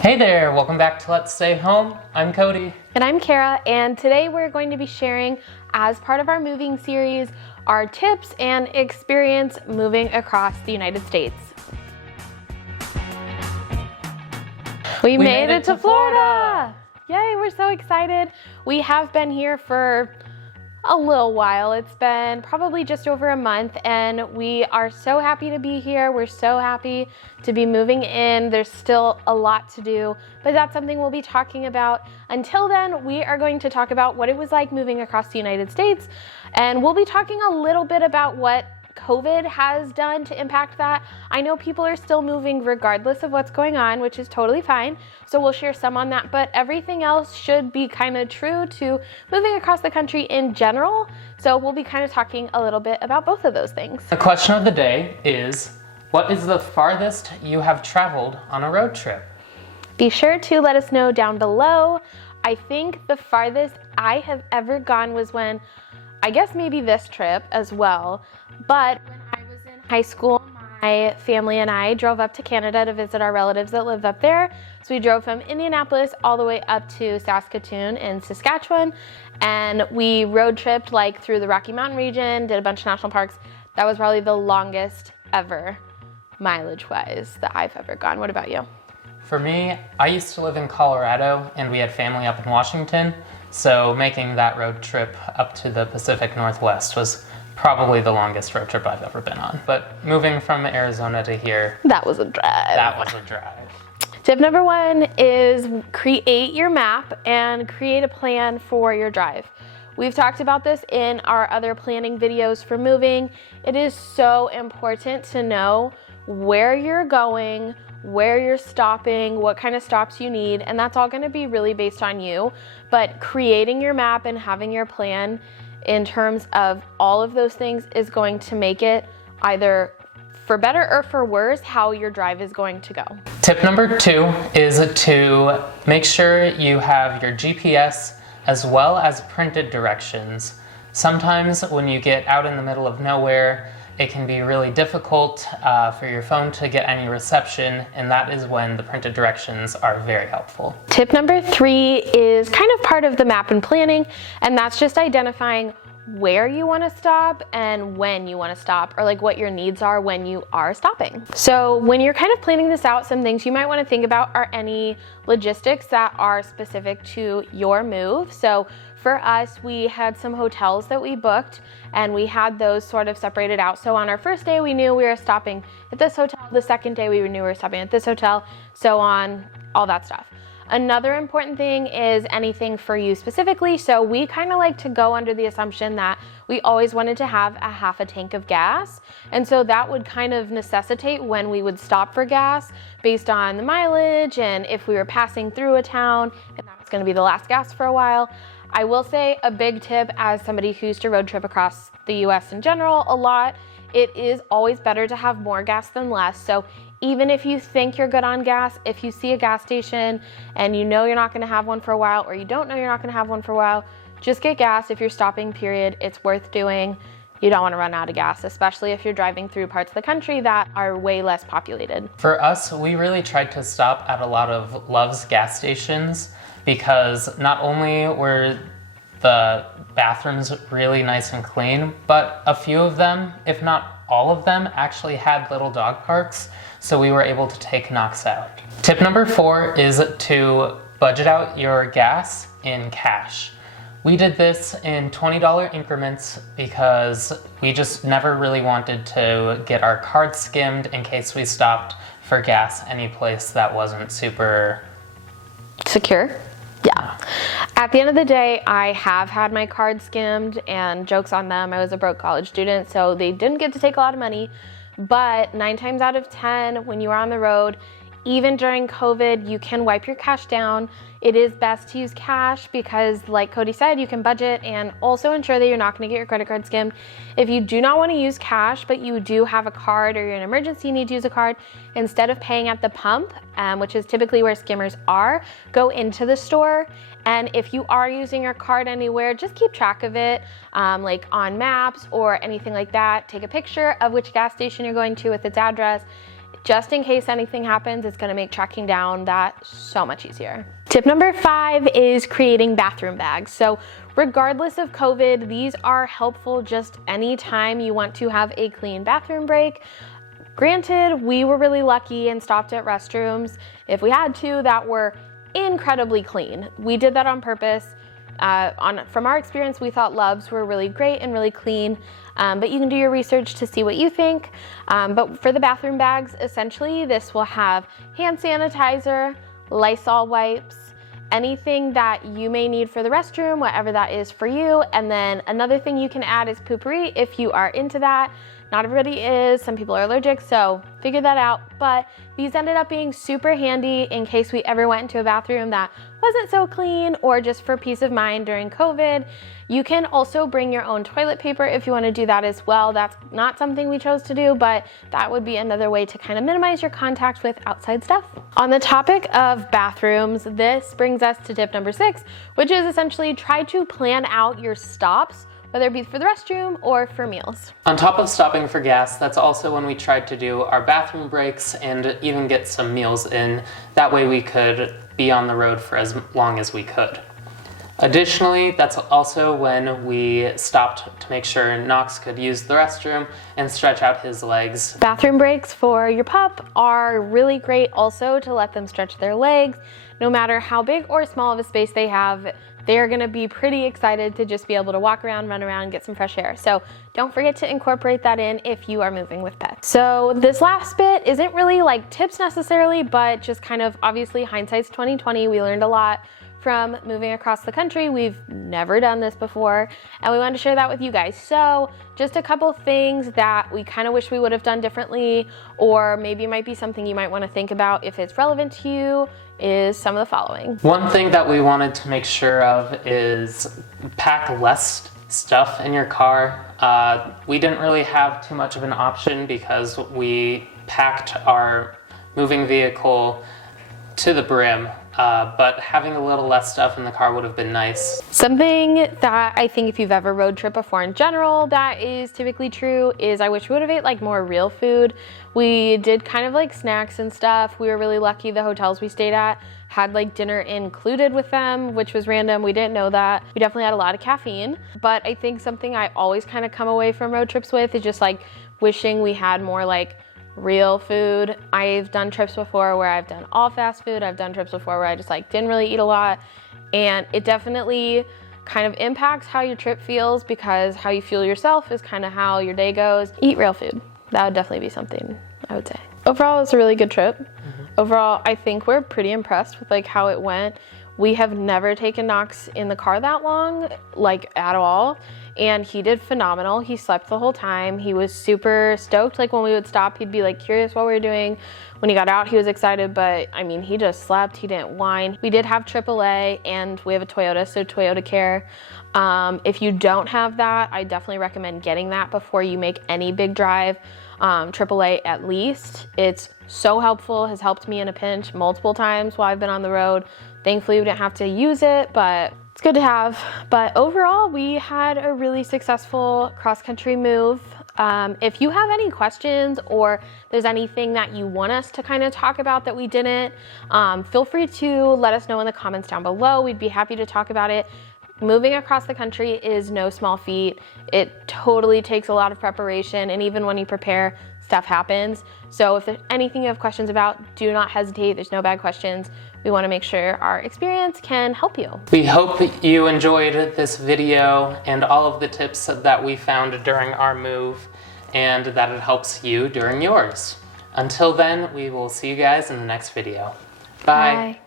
Hey there, welcome back to Let's Stay Home. I'm Cody. And I'm Kara, and today we're going to be sharing, as part of our moving series, our tips and experience moving across the United States. We made it to Florida! Yay, we're so excited. We have been here for a little while. It's been probably just over a month, and we are so happy to be here. We're so happy to be moving in. There's still a lot to do, but that's something we'll be talking about. Until then, we are going to talk about what it was like moving across the United States, and we'll be talking a little bit about what COVID has done to impact that. I know people are still moving regardless of what's going on, which is totally fine. So we'll share some on that, but everything else should be kind of true to moving across the country in general. So we'll be kind of talking a little bit about both of those things. The question of the day is, what is the farthest you have traveled on a road trip? Be sure to let us know down below. I think the farthest I have ever gone was when, I guess maybe this trip as well, but when I was in high school, my family and I drove up to Canada to visit our relatives that lived up there. So we drove from Indianapolis all the way up to Saskatoon in Saskatchewan, and we road tripped like through the Rocky Mountain region, did a bunch of national parks. That was probably the longest ever, mileage-wise, that I've ever gone. What about you? For me, I used to live in Colorado and we had family up in Washington, so making that road trip up to the Pacific Northwest was probably the longest road trip I've ever been on. But moving from Arizona to here, that was a drive. That was a drive. Tip number one is create your map and create a plan for your drive. We've talked about this in our other planning videos for moving. It is so important to know where you're going, where you're stopping, what kind of stops you need, and that's all gonna be really based on you. But creating your map and having your plan in terms of all of those things is going to make it either for better or for worse how your drive is going to go. Tip number two is to make sure you have your GPS as well as printed directions. Sometimes when you get out in the middle of nowhere, it can be really difficult for your phone to get any reception, and that is when the printed directions are very helpful. Tip number three is kind of part of the map and planning, and that's just identifying where you want to stop and when you want to stop, or like what your needs are when you are stopping. So when you're kind of planning this out, some things you might want to think about are any logistics that are specific to your move. So for us, we had some hotels that we booked and we had those sort of separated out. So on our first day, we knew we were stopping at this hotel. The second day, we knew we were stopping at this hotel, so on, all that stuff. Another important thing is anything for you specifically. So we kind of like to go under the assumption that we always wanted to have a half a tank of gas. And so that would kind of necessitate when we would stop for gas based on the mileage and if we were passing through a town and that was going to be the last gas for a while. I will say a big tip as somebody who used to road trip across the US in general a lot, it is always better to have more gas than less. So even if you think you're good on gas, if you see a gas station and you know you're not gonna have one for a while, or you don't know you're not gonna have one for a while, just get gas if you're stopping, period. It's worth doing. You don't wanna run out of gas, especially if you're driving through parts of the country that are way less populated. For us, we really tried to stop at a lot of Love's gas stations because not only were the bathrooms really nice and clean, but a few of them, if not all of them, actually had little dog parks, so we were able to take Knox out. Tip number four is to budget out your gas in cash. We did this in $20 increments because we just never really wanted to get our card skimmed in case we stopped for gas any place that wasn't super secure. Yeah. At the end of the day, I have had my card skimmed, and jokes on them, I was a broke college student, so they didn't get to take a lot of money. But 9 times out of 10, when you are on the road, even during COVID, you can wipe your cash down. It is best to use cash because, like Cody said, you can budget and also ensure that you're not going to get your credit card skimmed. If you do not want to use cash, but you do have a card or you're in an emergency, you need to use a card, instead of paying at the pump, which is typically where skimmers are, go into the store. And if you are using your card anywhere, just keep track of it, like on maps or anything like that. Take a picture of which gas station you're going to with its address. just in case anything happens. It's gonna make tracking down that so much easier. Tip number 5 is creating bathroom bags. So regardless of COVID, these are helpful just anytime you want to have a clean bathroom break. Granted, we were really lucky and stopped at restrooms, if we had to, that were incredibly clean. We did that on purpose. From our experience, we thought Love's were really great and really clean, but you can do your research to see what you think. But for the bathroom bags, essentially this will have hand sanitizer, Lysol wipes, anything that you may need for the restroom, whatever that is for you. And then another thing you can add is poopery if you are into that. Not everybody is, some people are allergic, so figure that out. But these ended up being super handy in case we ever went into a bathroom that wasn't so clean, or just for peace of mind during COVID. You can also bring your own toilet paper if you want to do that as well. That's not something we chose to do, but that would be another way to kind of minimize your contact with outside stuff. On the topic of bathrooms, this brings us to tip number 6, which is essentially try to plan out your stops, whether it be for the restroom or for meals. On top of stopping for gas, that's also when we tried to do our bathroom breaks and even get some meals in. That way we could be on the road for as long as we could. Additionally, that's also when we stopped to make sure Knox could use the restroom and stretch out his legs. Bathroom breaks for your pup are really great also to let them stretch their legs. No matter how big or small of a space they have, they're gonna be pretty excited to just be able to walk around, run around, get some fresh air. So don't forget to incorporate that in if you are moving with pets. So this last bit isn't really like tips necessarily, but just kind of obviously hindsight's 2020. We learned a lot from moving across the country. We've never done this before, and we wanted to share that with you guys. So just a couple things that we kind of wish we would have done differently, or maybe it might be something you might want to think about if it's relevant to you, is some of the following. One thing that we wanted to make sure of is pack less stuff in your car. We didn't really have too much of an option because we packed our moving vehicle to the brim, but having a little less stuff in the car would have been nice. Something that I think if you've ever road trip before in general that is typically true is I wish we would have ate like more real food. We did kind of like snacks and stuff. We were really lucky the hotels we stayed at had like dinner included with them, which was random. We didn't know that. We definitely had a lot of caffeine, but I think something I always kind of come away from road trips with is just like wishing we had more like real food. I've done trips before where I've done all fast food. I've done trips before where I just like didn't really eat a lot, and it definitely kind of impacts how your trip feels because how you feel yourself is kind of how your day goes. Eat real food. That would definitely be something I would say. Overall, it's a really good trip. Overall, I think we're pretty impressed with like how it went. We have never taken Knox in the car that long, like at all. And he did phenomenal. He slept the whole time. He was super stoked. Like when we would stop, he'd be like curious what we were doing. When he got out, he was excited, but I mean, he just slept. He didn't whine. We did have AAA and we have a Toyota, so Toyota Care. If you don't have that, I definitely recommend getting that before you make any big drive. AAA at least. It's so helpful, has helped me in a pinch multiple times while I've been on the road. Thankfully, we didn't have to use it, but it's good to have. But overall, we had a really successful cross-country move. If you have any questions or there's anything that you want us to kind of talk about that we didn't, feel free to let us know in the comments down below. We'd be happy to talk about it. Moving across the country is no small feat. It totally takes a lot of preparation, and even when you prepare, stuff happens. So if there's anything you have questions about, do not hesitate. There's no bad questions. We want to make sure our experience can help you. We hope you enjoyed this video and all of the tips that we found during our move, and that it helps you during yours. Until then, we will see you guys in the next video. Bye. Bye.